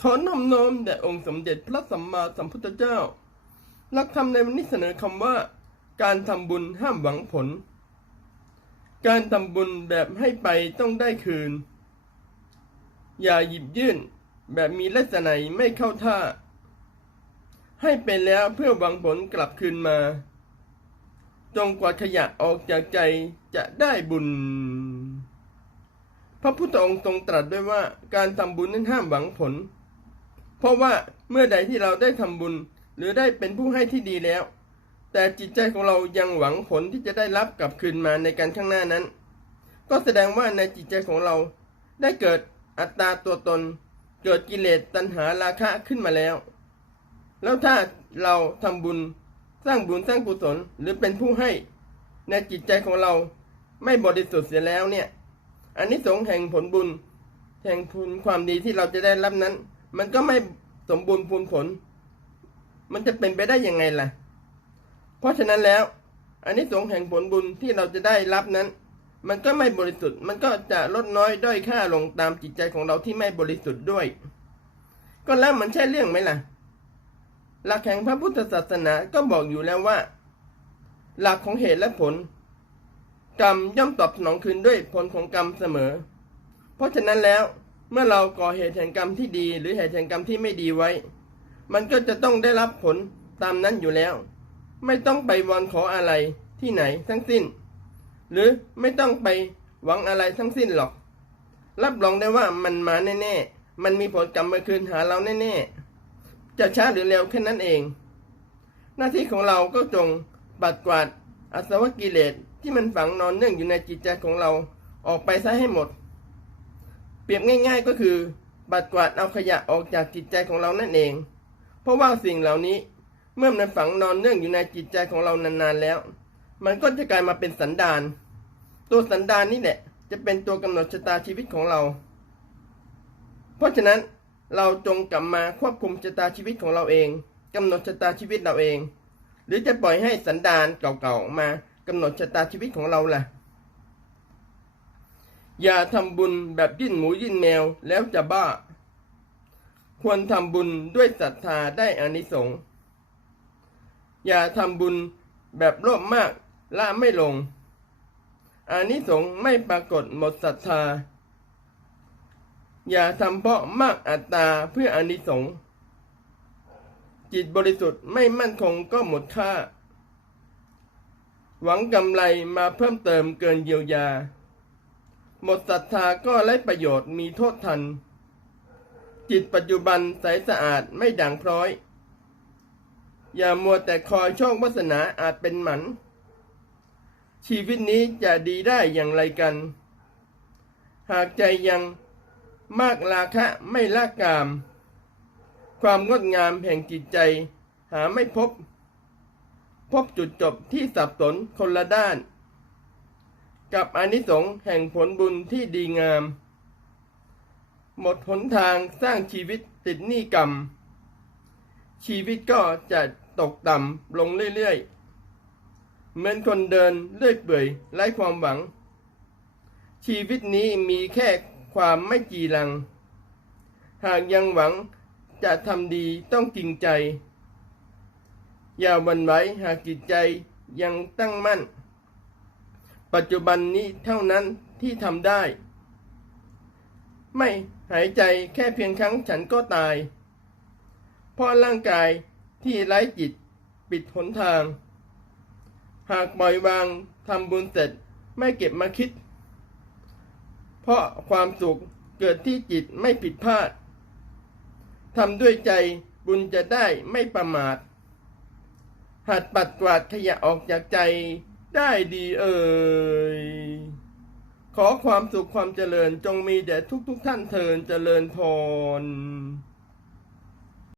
ขอน้อมน้อมแด่องค์สมเด็จพระสัมมาสัมพุทธเจ้าหลักธรรมในวันนี้เสนอคำว่า การทำบุญห้ามหวังผล การทำบุญแบบให้ไปต้องได้คืน อย่าหยิบยื่นแบบมีลักษณะไม่เข้าท่า ให้ไปแล้วเพื่อหวังผลกลับคืนมา จงกวาดขยะออกจากใจจะได้บุญ พระพุทธองค์ทรงตรัสด้วยว่าการทำบุญนั้นห้ามหวังผล เพราะว่าเมื่อใดที่เราได้ทำบุญ หรือได้เป็นผู้ให้ที่ดีแล้ว แต่จิตใจของเรายังหวังผลที่จะได้รับกลับคืนมาในการข้างหน้านั้น ก็แสดงว่าในจิตใจของเรา ได้เกิดอัตตาตัวตน เกิดกิเลสตัณหาราคะขึ้นมาแล้ว แล้วถ้าเราทำบุญสร้างบุญสร้างกุศลหรือเป็นผู้ให้ ในจิตใจของเราไม่บริสุทธิ์เสียแล้วเนี่ยอันนี้สงแห่งผลบุญ แห่งผลความดีที่เราจะได้รับนั้น มันก็ไม่สมบูรณ์พูนผล มันจะเป็นไปได้ยังไงล่ะ เพราะฉะนั้นแล้วอันนี้สงแห่งผลบุญที่เราจะได้รับนั้น มันก็ไม่บริสุทธิ์ มันก็จะลดน้อยด้อยค่าลงตามจิตใจของเราที่ไม่บริสุทธิ์ด้วย ก็แล้วมันใช่เรื่องไหมล่ะ หลักแห่งพระพุทธศาสนาก็บอกอยู่แล้วว่า หลักของเหตุและผล กรรมย่อมตอบสนองคืนด้วยผลของกรรมเสมอ เพราะฉะนั้นแล้ว เมื่อเราก่อเหตุแห่งกรรมที่ดี หรือเหตุแห่งกรรมที่ไม่ดีไว้ มันก็จะต้องได้รับผลตามนั้นอยู่แล้ว ไม่ต้องไปวอนขออะไรที่ไหนทั้งสิ้น หรือไม่ต้องไปหวังอะไรทั้งสิ้นหรอก รับรองได้ว่ามันมาแน่ๆ มันมีผลกรรมมาคืนหาเราแน่ๆ จะช้าหรือเร็วแค่นั้นเอง หน้าที่ของเราก็จงปัดกวาดอสวกิเลสที่มันฝังนอนเนื่องอยู่ในจิตใจของเราออกไปซะให้หมด เปรียบง่าย ๆ ก็คือปัดกวาดเอาขยะออกจากจิตใจของเรานั่นเอง เพราะว่าสิ่งเหล่านี้เมื่อมันฝังนอนเนื่องอยู่ในจิตใจของเรานานๆแล้ว มันก็จะกลายมาเป็นสันดาน ตัวสันดานนี่แหละ จะเป็นตัวกำหนดชะตาชีวิตของเรา เพราะฉะนั้นเราจงกลับมาควบคุมชะตาชีวิตของเราเองกำหนดชะตาชีวิตเราเอง หรือจะปล่อยให้สันดานเก่าๆมากำหนดชะตาชีวิตของเราล่ะ อย่าทำบุญแบบยื่นหมูยื่นแมวแล้วจะบ้า ควรทำบุญด้วยศรัทธาได้อานิสงส์อย่าทำบุญแบบโลภมากละไม่ลง อานิสงส์ไม่ปรากฏหมดศรัทธา อย่าทำเพราะมากอัตตาเพื่ออานิสงส์จิตบริสุทธิ์ไม่มั่นคงก็หมดค่า หวังกำไรมาเพิ่มเติมเกินเยียวยา หมดศรัทธาก็ไร้ประโยชน์มีโทษทัน จิตปัจจุบันใสสะอาดไม่ด่างพร้อย อย่ามัวแต่คอยโชควาสนาอาจเป็นหมัน ชีวิตนี้จะดีได้อย่างไรกัน หากใจยังมากราคะไม่ละกาม ความงดงามแห่งจิตใจหาไม่พบ พบจุดจบที่สับสนคนละด้าน กับอนิสงส์แห่งผลบุญที่ดีงาม หมดหนทางสร้างชีวิตติดหนี้กรรม ชีวิตก็จะตกต่ำลงเรื่อยๆ เหมือนคนเดินเลื่อยเปื่อยไร้ความหวัง ชีวิตนี้มีแค่ความไม่จีรัง หากยังหวังจะทำดีต้องจริงใจ อย่าวันไหวหากจิตใจยังตั้งมั่น ปัจจุบันนี้เท่านั้นที่ทำได้ ไม่หายใจแค่เพียงครั้งฉันก็ตาย เพราะร่างกายที่ไร้จิตปิดหนทาง หากปล่อยวางทำบุญเสร็จไม่เก็บมาคิด เพราะความสุขเกิดที่จิตไม่ผิดพลาดทำด้วยใจบุญจะได้ไม่ประมาท หัดปัดกวาดขยะออกจากใจ ได้ดีเอ่ย ขอความสุขความเจริญจงมีแด่ทุกทุกท่านเทินเจริญพร